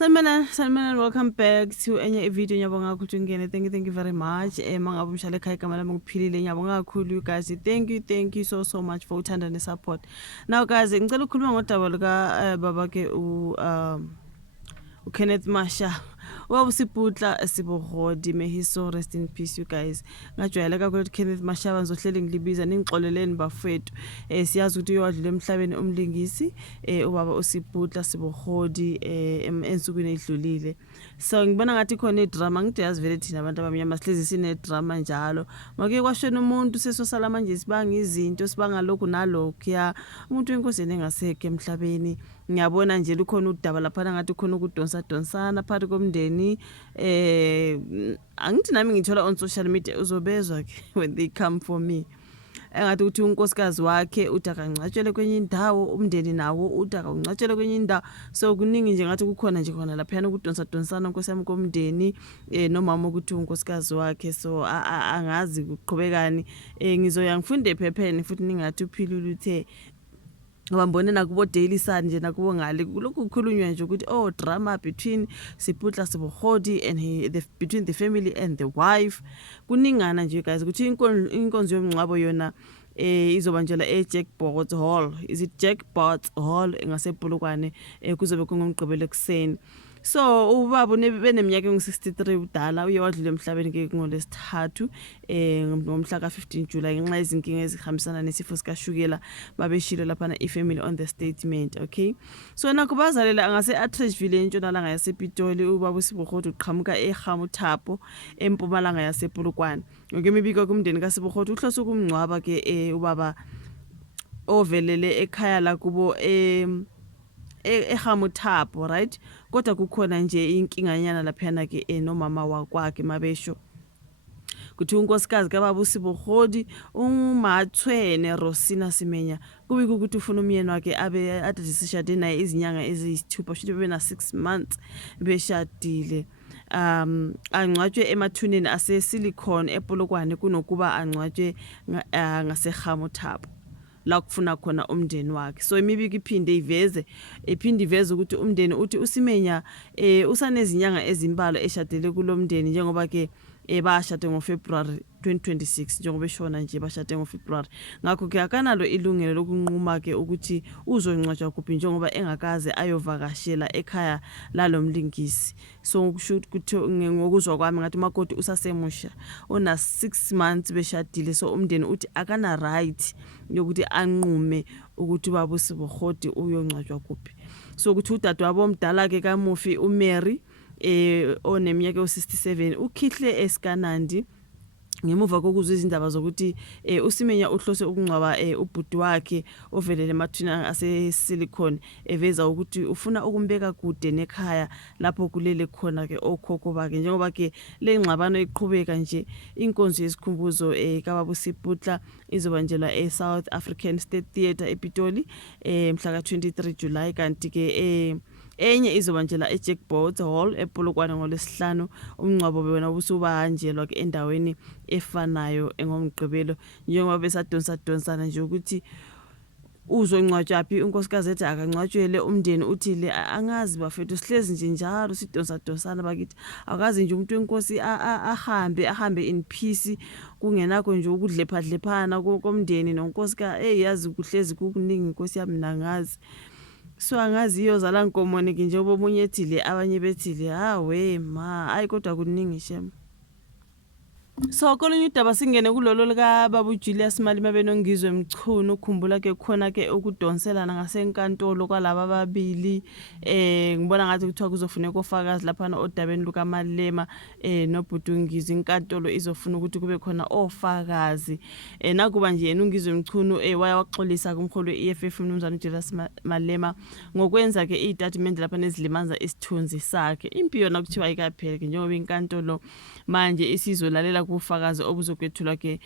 Sanibonani, welcome back to enye video. Ngiyabonga ukuthi ungene. Thank you very much. Mangabe umshale ekhaya igama lami ngiphilile. Ngiyabonga kakhulu you guys. Thank you so much for uthanda ne support. Now guys, ngicela ukukhuluma ngodaba luka baba ke Kenneth Masha. Siputla sibohodi, may he so rest in peace you guys. Ngajwayela kakhulu ukuthi Kenneth Masha banzohleli ngilibiza ningixoleleni bafethu. Siyazi ukuthi uyowadlula emhlabeni umlingisi ubaba uSiputla sibohodi ensukwini edlulile. So ngibona ngathi khona idrama ngithi yazi vele thina abantu abamnyama sihlezi sine drama njalo. Make kwashona umuntu sesosala manje sibanga izinto sibanga lokhu nalokhu ya umuntu wenkosini engasekho emhlabeni. Ngiyabona nje lukhona udaba lapha ngathi khona ukudonsana phakathi komndeni angithi nami ngithola on social media uzobezwa ke when they come for me engathi uthi unkosikazi wakhe utakangcatshele kwenye indawo umndeni nawo utakangcatshele kwenye indawo so kuningi nje ngathi kukhona nje khona lapha ukudonsana nkosi yami komndeni nomama ukuthi unkosikazi wakhe so angazi kuqhubekani ngizoya ngifunde ephepheni futhi ningathi uphilile uthe ngabambone nakubo Daily Sun nje nakubo ngale lokhu kukhulunywa nje ukuthi drama between Siputla Sibohodi and between the family and the wife kuningana nje guys ukuthi inkonzo yomncwabo yona izobanjela eJackpot Hall. Is it Jackpot Hall ngasePolokwane kuzobe kungomgqibelo ekseni. So ubaba beneminyaka engu63 udala uye wadlula emhlabeni ke ngolesithathu ngomhla ka15 July ngenxa yezinkinga ezihambisana nesifo sikashukela babeshilo lapha ifamily on the statement. Okay, so nakubazalela angase Atteridgeville entshonalanga yasePitoli ubaba uSibohodi uqhamuka eGamuthapo empumalanga yasePolokwane. Ngokemibiko kumndeni kaSibohodi uhlose ukumngcwaba ke ubaba ovelele ekhaya la kubo eGamuthapo, right? Kodwa kukhona nje inkinganyana laphana ke nomama wakwakhe mabesho kuthi unkosikazi kababa uSibohodi uMathwene Rosina Simenya kubika ukuthi ufuna umyeni wakhe abe adisishade naye izinyanga eziyisithupha futhi bebe na 6 months beshadile. Angcwatshwe emathuneni aseSilicon ePolokwane kunokuba angcwatshwe ngaseGamuthapo la kufuna khona umndeni wakhe. So imibiko iphinde iveze ukuthi umndeni uthi uSimenya usanezinyanga ezimbalo eshadele kulomndeni njengoba ke bashade ngoFebruary 2026 njengoba eshona nje bashade ngoFebruary. Ngakho ke akanalo ilungelo lokunquma ke ukuthi uzongcwatshwa kuphi njengoba engakaze ayovakashela ekhaya lalomlingisi. So ukusho ukuthi ngokuzwa kwami ngathi umakoti usasemusha ona 6 months beshadile. So umndeni uthi akana right yokuthi anqume ukuthi ubaba uSibohodi uyongcwatshwa kuphi. So ukuthi udadewabo omdala ke kaMufi uMary oneminyaka u67 ukhihle eSkanandi ngemuva kokuzwa izindaba zokuthi uSimenya uhlose ukungcwaba ubhuti wakhe ovelele emathuna aseSilicon eveza ukuthi ufuna ukumbeka kude nekhaya lapho kulele khona ke okhokho bakhe njengoba ke lengxabano iqhubeka nje. Inkonzo yesikhumbuzo kababa uSiputla izobanjelwa eSouth African State Theatre ePitoli mhla ka23 July kanti ke enye izobanjela eJackpot Hall ePolokwane ngolesihlanu. Umncwabo wena ubusubahanjelwa ke endaweni efanayo engomgqibelo njengoba besadonsana nje ukuthi uzongcwatshwa phi. Unkosikazi ethi akangcwatshwele umndeni uthile angazi bafethu sihlezi nje njalo sidonsana bakithi akazi nje umuntu wenkosi ahambe in peace kungenakho nje ukudlephaphana komndeni nonkosikazi yazi kuhlezi kukuningi inkosi yami nangazi. So angazi iyozala nkomone ke njengoba omunye ethile abanye bethile ayi kodwa kuningi shem. So kolunye udaba singene kulolo lika baba uJulius Malema benongizwe Mchunu ukhumbula ke khona ke ukudonselana ngasenkantolo kwalaba ababili. Ngibona ngathi kuthiwa kuzofuneka ofakazi lapha odabeni luka Malema noBhutungizwe. Inkantolo izofuna ukuthi kube khona ofakazi nakuba nje yena ungizwe Mchunu waya waxolisa kumkholo weEFF umnumzana uJulius Malema ngokwenza ke istatement lapha nezilimanza isithunzi sakhe. Impi yona kuthiwa ayikapheli ke njengoba inkantolo manje isizolalela kufakazi obuzokwethulwa ke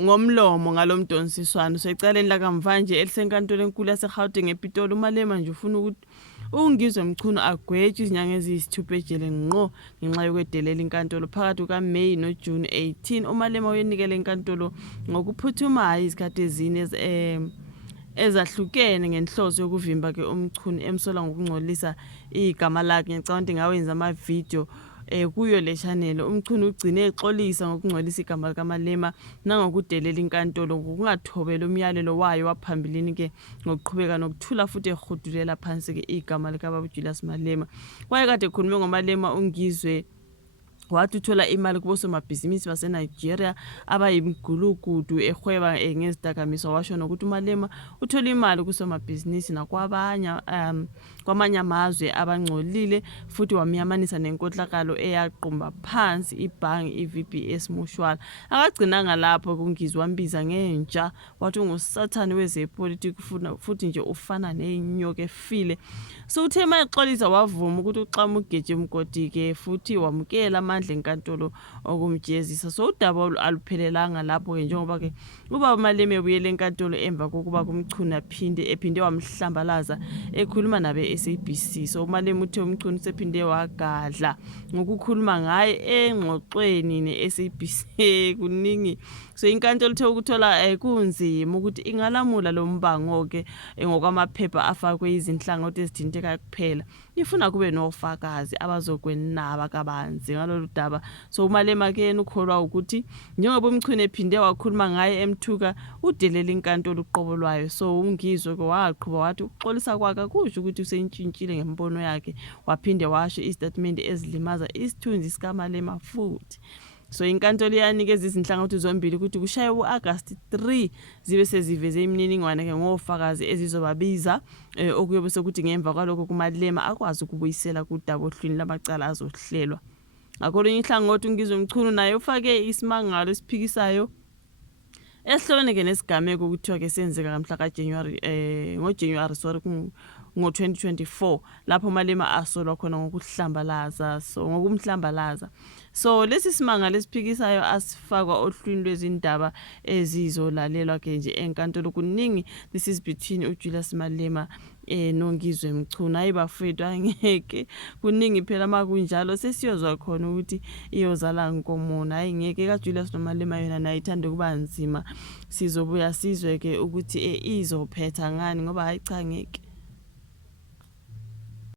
ngomlomo ngalomdonsiswano. So ecaleni la kamva nje elisenkantolo enkulu yaseGauteng ePitoli uMalema nje ufuna ukuthi ungizwe Mchunu agwetshwe izinyanga eziyisithupha ejele ngqo ngenxa yokwedelela inkantolo phakathi kukaMay noJune 18. uMalema uyenikele inkantolo ngokuphuthumayo izikhathi ezine ezahlukene ngenhloso yokuvimba ke umchunu emsola ngokungcolisa igama lakhe. Ngicabanga ukuthi ngawenza ama-video kuyo le channel. Umchunu ugcine exolisa ngokungcolisa igama likaMalema nangokudelela inkantolo ngokungathobeli umyalelo wayo waphambilini ke ngokuqhubeka nokuthula futhi ehudulela phansi ke igama likaBaba Julius Malema. Kwaye kade ekhulume ngoMalema uNgizwe wathi uthola imali kubosomabhizinisi baseNigeria abayimgulukudu ehweba ngezidakamizwa. Washo nokuthi uMalema uthola imali kusomabhizinisi kwamanye amazwe abangcolile futhi wamyamanisa nenkohlakalo eyaqumba phansi ibhangi iVBS Mutual. Akagcinanga lapho kuNgizwe wambiza ngentsha wathi ungusathane wezepolitiki futhi nje ufana nenyoka efile. So uthe mayexolisa wavuma ukuthi uxama uGeje Mgodi futhi wamukela amandla enkantolo okumjezisa. So udaba aluphelelanga lapho ke njengoba ke ubaba Malema ebuyele enkantolo emva kokuba kumchunu ephinde wamhlambalaza ekhuluma nabe SABC. So uMalema uthe umchunu sephinde wagadla ngokukhuluma ngaye engxoxweni neSABC kuningi. So inkantolo ithe ukuthola kunzima ukuthi ingalamula lo mbango ke ngokwamaphepha afakwe izinhlangothi ezithintekayo kuphela. Ifuna kube nofakazi abazokwenaba kabanzi ngalolu daba. So uMalema ke ukholwa ukuthi njengoba umchunu ephinde wakhuluma ngaye emthuka udelela inkantolo uqobo lwayo. So uNgizwe ke waqhubeka wathi ukuxolisa kwakhe kusho ukuthi usentshintshile ngembono yakhe, waphinde washo istatement ezilimaza isithunzi sikaMalema futhi. So inkantolo yanikeza izinhlangothi zombili ukuthi kushaye uAugust 3 zibe seziveze imininingwane ke ngofakazi ezizobabiza okuyobe sokuthi ngemva kwaloko kuMalema akwazi ukubuyisela kudaba ohlwini lamacala azohlelwa. Akolunye ihlangothi uNgizwe Mchunu naye ufake isimangalo esiphikisayo esihlobene ke nesigameko ukuthiwa ke senzeka kamhla kaJanuary ngo-2024 lapho Malema asolwa khona ngokumhlambalaza. So lesi simangalo esiphikisayo asifakwa ohlwini lwezindaba ezizolalelwa ke nje enkantolo kuningi. This is between uJulius Malema noNgizwe Mchunu. Hayi bafethu angeke kuningi phela makunjalo sesiyozwa khona ukuthi iyozala nkomona. Hayi ngeke kaJulius noMalema yona nayo ithanda kuba nzima. Sizobuya sizwe ke ukuthi izophetha ngani ngoba hayi cha ngeke